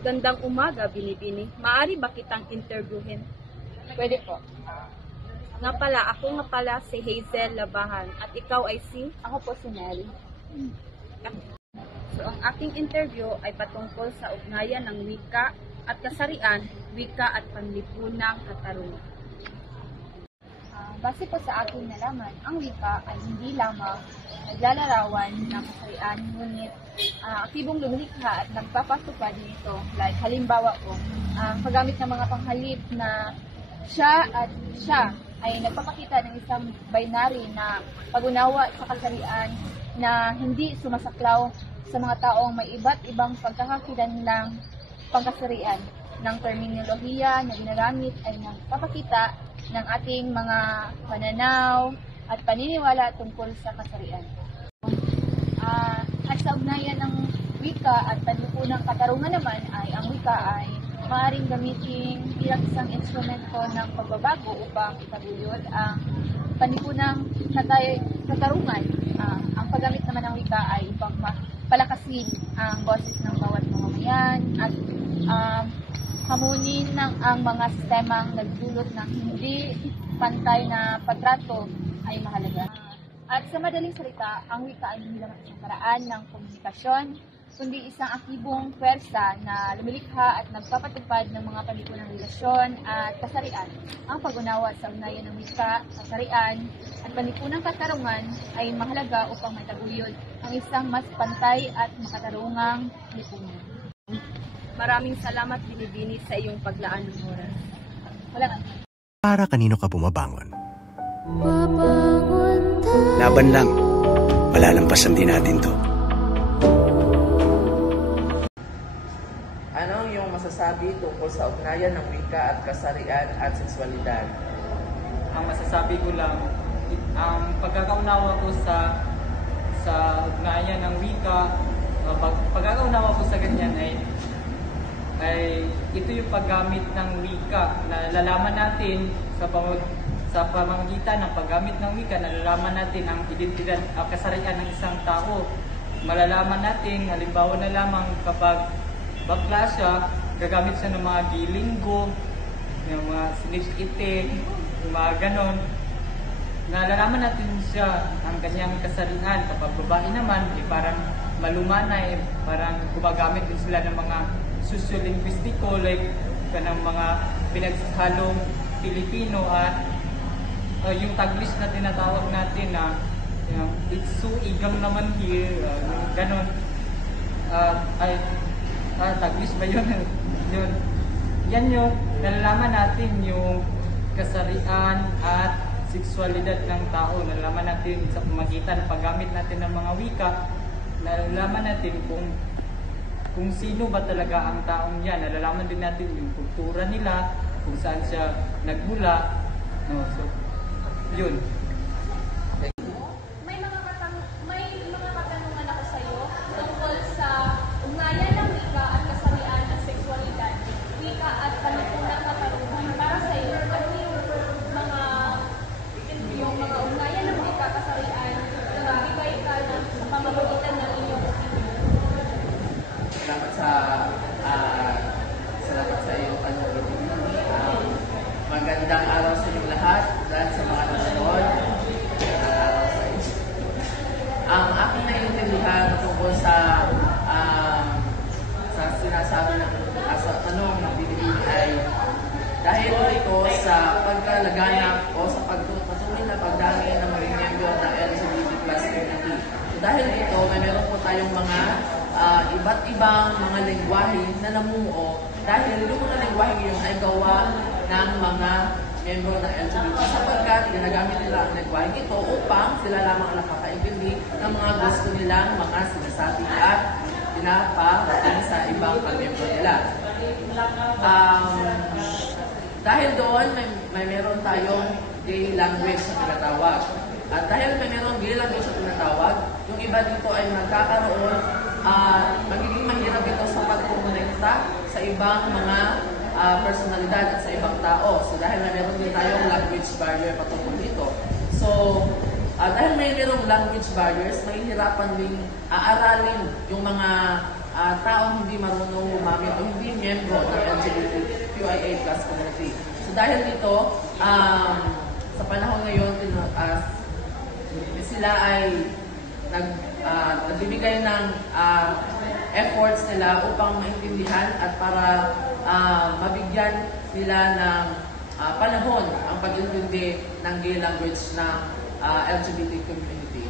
Magandang umaga, Binibini. Maaari ba kitang interviewin? Pwede po. Ako nga pala si Hazel Labahan at ikaw ay si? Ako po si Mel. So, ang aking interview ay patungkol sa ugnayan ng wika at kasarian, wika at panlipunang katarungan. Base po sa aking nalaman, ang wika ay hindi lamang naglalarawan ng kasarian, ngunit aktibong lumilikha at nagpapatupad nito. Like, halimbawa po, paggamit ng mga panghalip na siya at siya ay nagpapakita ng isang binary na pag-unawa sa kasarian na hindi sumasaklaw sa mga taong may iba't ibang pagkakakilanlang pangkasarian. Ng terminolohiya na ginagamit ay nagpapakita ng ating mga pananaw at paniniwala tungkol sa kasarian. At sa ugnayan ng wika at panlipunang katarungan naman ay ang wika ay maaaring gamitin bilang isang instrumento ng pagbabago upang itaguyod ang panlipunang katarungan. Ang paggamit naman ng wika ay upang palakasin ang boses ng bawat mamamayan at hamunin ang mga sistemang nagdulot ng hindi pantay na pagtrato ay mahalaga. At sa madaling salita, ang wika ay hindi lamang isang paraan ng komunikasyon, kundi isang aktibong pwersa na lumilikha at nagpapatupad ng mga panlipunang relasyon at kasarian. Ang pag-unawa sa ugnayan ng wika, kasarian, at panlipunang katarungan ay mahalaga upang mataguyod ang isang mas pantay at makatarungang lipunan. Maraming salamat, Binibini, sa iyong paglaan ng oras. Para kanino ka bumabangon? Laban lang. Malalampasan din natin to. Ano ang iyong masasabi tungkol sa ugnayan ng wika at kasarian at sexualidad? Ang masasabi ko lang, ang pagkakaunawa ko sa ugnayan ng wika, pagkakaunawa ko sa ganyan ay ito yung paggamit ng wika. Nalalaman natin sa pamamagitan ng paggamit ng wika, nalalaman natin ang identidad at kasarian ng isang tao. Malalaman natin, halimbawa na lamang kapag bakla siya, gagamit siya ng mga gilinggo, ng mga sinishite, yung mga ganon. Nalalaman natin siya ang kanyang kasarian. Kapag babae naman, parang malumanay, parang gumagamit din sila ng mga socio-linguistiko, like kanang mga pinaghalong Pilipino at yung Taglish na tinatawag natin na it's so igang naman here, ganon. Taglish ba yun? Yun. Yan yung nalalaman natin yung kasarian at sexualidad ng tao. Nalalaman natin sa pamagitan ng paggamit natin ng mga wika, nalalaman natin kung sino ba talaga ang taong yan. Nalalaman din natin yung kultura nila, kung saan siya nagmula. No, so, yun. May mga katanungan ako sa iyo tungkol sa ugnayan ng wika at kasarian at sexualidad, wika at panlipunang katarungan. Para sa iyo, ano yung mga ugnayan ng wika at kasarian na magbibigay ka sa pamamagitan ng inyong opinion? Salamat sa iyo, magandang araw sa inyong lahat, lahat sa mga nanonood. Araw sa inyo. Ang aking naiintindihan tungkol sa sinasabi ng sa tanong ng Binibini ay dahil ito sa pagkalaganap o sa patuloy na pagdami ng mga miyembro ng LGBT plus community. Dahil ito, meron po tayong mga iba't ibang mga lengguwahe na namumuo dahil yung mga lengguwahe yun ay gawa ng mga miyembro ng LGBT sapagkat ginagamit nila ang lengguwahe ito upang sila lamang nakakaintindi ng mga gusto nilang mga sinasabi at pinaparating sa ibang pamiyembro nila. Dahil doon, may meron tayong gay language sa tinatawag. At dahil may meron gay language sa tinatawag, yung iba dito ay magkakaroon, magiging mahirap ito sa pagkumonekta sa ibang mga personalidad at sa ibang tao. So dahil may meron din tayong language barrier patungkol dito. So, dahil may merong language barriers, mahihirapan din aaralin yung mga taong hindi marunong gumamit o hindi miyembro ng LGBTQIA+ community. So dahil dito, sa panahon ngayon, sila ay nagbibigay ng efforts nila upang maintindihan at para mabigyan nila ng panahon ang pag-intindi ng gay language ng LGBT community.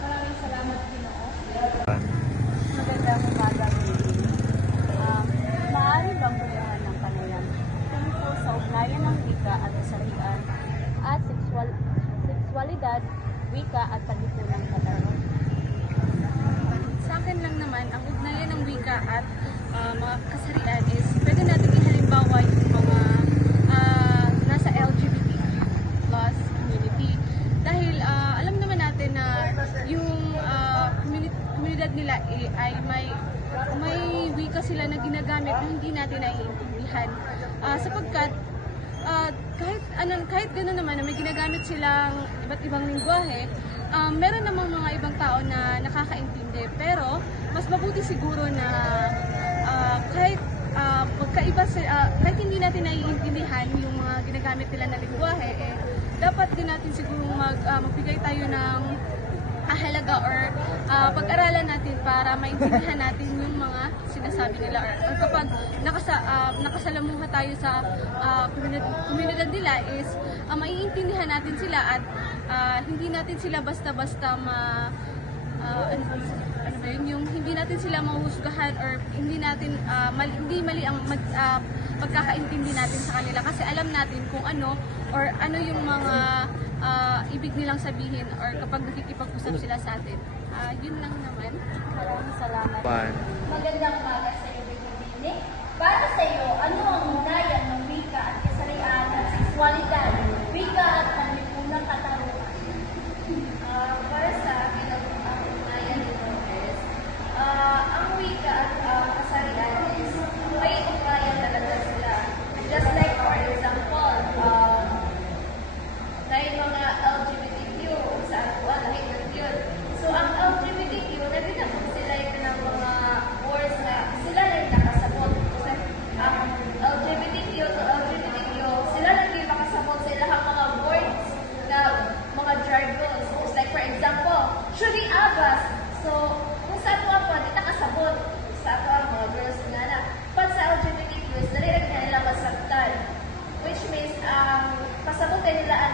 Maraming salamat, Ginoo. Magandang umaga, baby. Maaari bang bulahan ng panayam tungkol sa ugnayan ng wika at kasarian at sexualidad, wika at paglipunang katarungan? Sa akin lang naman, ang ugnayan ng wika at mga kasarian is pwede natin ihalimbawa yung mga nasa LGBT plus community. Dahil alam naman natin na yung komunidad nila ay may wika sila na ginagamit na hindi natin naiintindihan. Sapagkat kahit gano'n naman na may ginagamit silang iba't ibang lingwahe, meron namang mga ibang tao na nakakaintindi. Pero mas mabuti siguro na kahit magkaiba kahit hindi natin naiintindihan yung mga ginagamit nila na lingwahe, dapat din natin siguro magbigay tayo ng halaga or pag-aralan natin para maintindihan natin yung mga sinasabi nila or kapag nakasalamuha tayo sa komunidad nila is maiintindihan natin sila at hindi natin sila basta-basta yung hindi natin sila mahuhusgahan or hindi mali ang pagkakaintindi natin sa kanila kasi alam natin kung ano or ano yung mga ibig nilang sabihin or kapag nakikipag-usap sila sa atin. Yun lang naman. Maraming salamat. Magandang umaga sa iyo, Bini. Para sa iyo, ano ang ugnayan ng wika at kasarian at sexualidad, wika at panlipunang katarungan? Para sa akin, ang ugnayan nito is ang wika at kasarian is may ugnayan talaga sila. Just like for example, dahil mga LGBTQ sa actual, nakikita yun. So ang LGBTQ, nabinabot sila ito ng mga words na sila lang nakasabot. Kasi ang LGBTQ to LGBTQ, sila lang yung makasabot sa ilang mga words na mga jargons. Just like for example, shuri abas. So kung sa ito po, di nakasabot sa ito ang mga girls nga na. Pag sa LGBTQ, narinig na nila masaktan. Which means, pasabutin nila